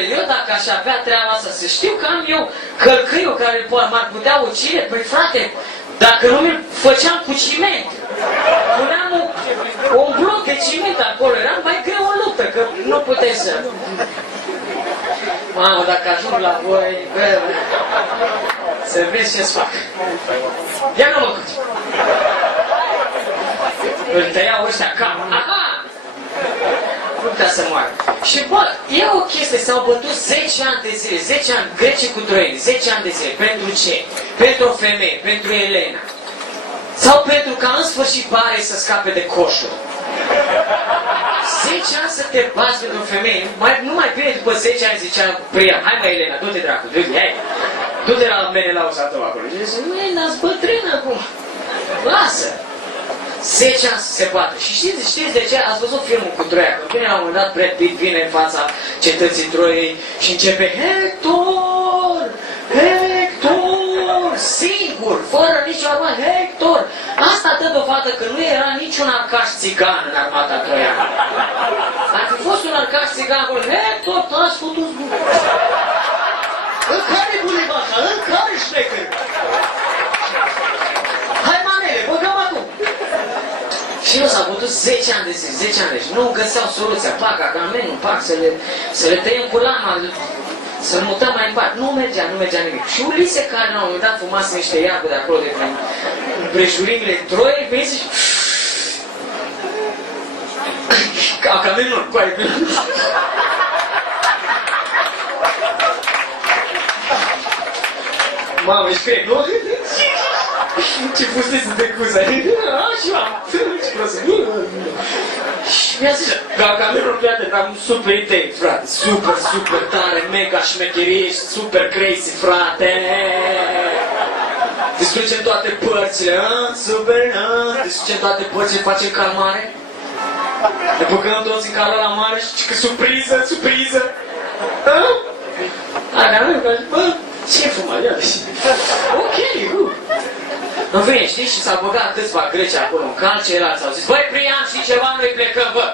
Eu dacă aș avea treaba asta, să știu că am eu călcâiul care m-ar putea ucide, păi frate, dacă nu mi-l făceam cu ciment, puneam un bloc de ciment acolo, era mai greu o luptă, că nu puteai să... Mamă, dacă ajung la voi, bă, să vezi ce-ți fac. Ia nu mă cuci. Îl tăiau ăștia cap. Aha! Nu putea să moară. Și bă, e o chestie, s-au bătut 10 ani de zile, 10 ani, grecii cu troieni, 10 ani de zile. Pentru ce? Pentru o femeie, pentru Elena. Sau pentru ca în sfârșit pare să scape de coșul. 10 ani să te bați pentru o femeie, nu mai bine după 10 ani zicea Priam, hai mă Elena, du-te dracu, du-te, hai. Du-te la mine la ușa tău acolo. Și zice, măi, n-ați bătrân acum. Lasă. 10 ani să se bată. Și știți de ce? Ați văzut filmul cu Troia. Când vine la un moment dat Brad Pitt vine în fața cetății Troiei și începe Hector! Hector! Singur, fără nicio armată, Hector! Asta dă dovadă că nu era niciun arcaș țigan în armata troiană. Ar fi fost un arcaș țigan acolo, Hector, t-ați făcut bun. În care bulevaca? În care șmecă? Hai manele, băgăm acum! Și eu s-a bătut 10 ani de zi, 10 ani de zi, nu găseau soluția, pac, agamenul, pac, să le tăiem cu lama, să-l mutăm mai în parte. Nu mergea nimic. Și Ulise, care la un moment dat fumase niște iarbă de acolo, de prin împrejurimile Troiei, veni și... Agamenul, cu aia, mamă, ești crec, nu? Ce fustese de cuză, așa, ce prosă, și mi-a zis, Gargamelul, prieten, am super idei, frate, super tare, mega șmecherie, super crazy, frate. Distrugem toate părțile, super, distrugem toate părțile, facem calmare. Ne băgăm toți în calul la mare și că surpriză. Gargamelul, bă, ce fuma, ia și ok, în fine, știi, și s-au băgat câțiva greci acolo în cal, ceilalți au zis, băi, Priam, știi ceva, noi plecăm, bă!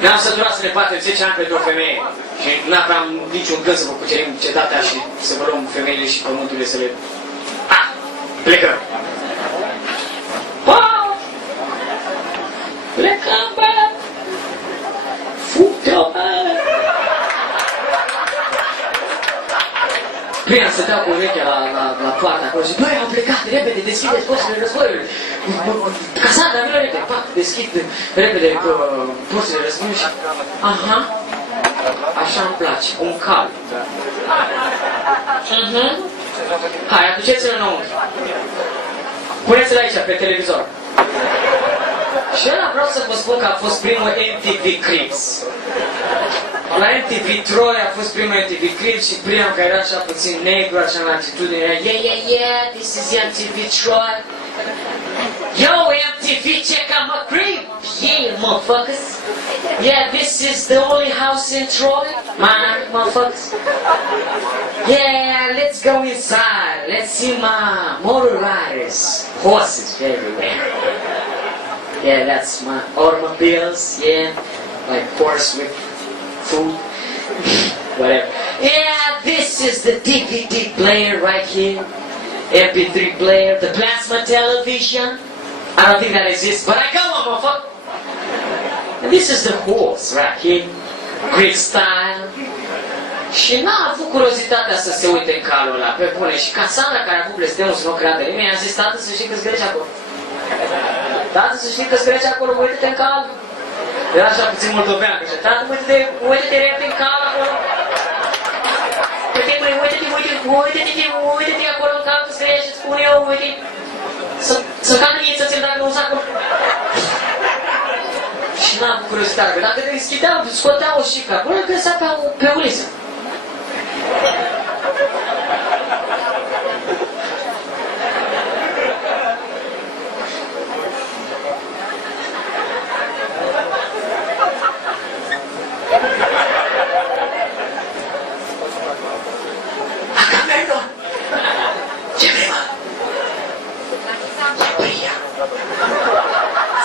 Ne-am săturat să ne batem 10 ani pentru o femeie și n-aveam niciun gând să vă cucerim cetatea și să vă luăm femeile și pământurile să le... Plecăm! Bă! Plecăm, bă! Fute-o, bă! Priam stătea cu urechea la poartă acolo și băi, am plecat, repede, deschideți porțile războiului. Casandra, vină repede, pac, deschid repede porțile războiului și... Aha, așa îmi place, un cal. Hai, aduceți-l înăuntru. Puneți-l aici, pe televizor. Și ăla vreau să vă spun că a fost primul MTV Cribs. La MTV Troia a fost primul MTV Cribs și Priam, care era așa puțin negru, așa în atitudine, era yeah, this is MTV Troy. Yo, MTV, check out my crib. Yeah, motherfuckers. Yeah, this is the only house in Troy. Man, motherfuckers. Yeah, let's go inside. Let's see my motor riders. Horses everywhere. Yeah, that's my automobiles, yeah. Like horse with food, whatever. Yeah, this is the DVD player right here. MP3 player, the plasma television. I don't think that exists, but I got one, motherfucker. And this is the horse right here. Greek style. Și n-a avut curiozitatea să se uite în calul ăla, pe bune. Și Casandra, care a avut blestemul să nu creadă nimeni, i-a zis, tată, să știi că-ți greci acolo. Tată, să știi că-ți greci acolo, uite-te în cal. Era așa puțin moldovean, că tată, uite-te repede în cal acolo. Uite-te acolo în cal, că scrie și spune eu, uite. Să-mi cadă mie să ți-l dacă nu usa acolo. Și n-am avut curiozitate, că dacă te deschideau, scoteau o șică acolo, îl găsea pe Ulise.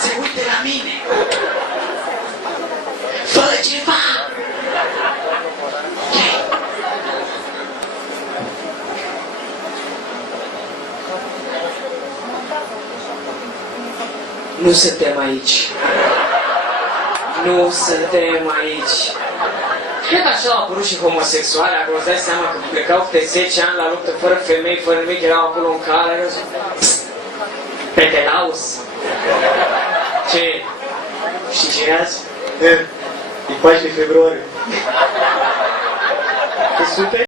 Se uite la mine. Fă ceva! Nu suntem aici. Nu suntem aici. Cred că așa au apărut și homosexuale, acolo îți dai seama că plecau câte 10 ani la luptă fără femei, fără nimic, erau acolo în cale, Petelaus. Ce? Știi cine e azi? E 14 februarie. Te super?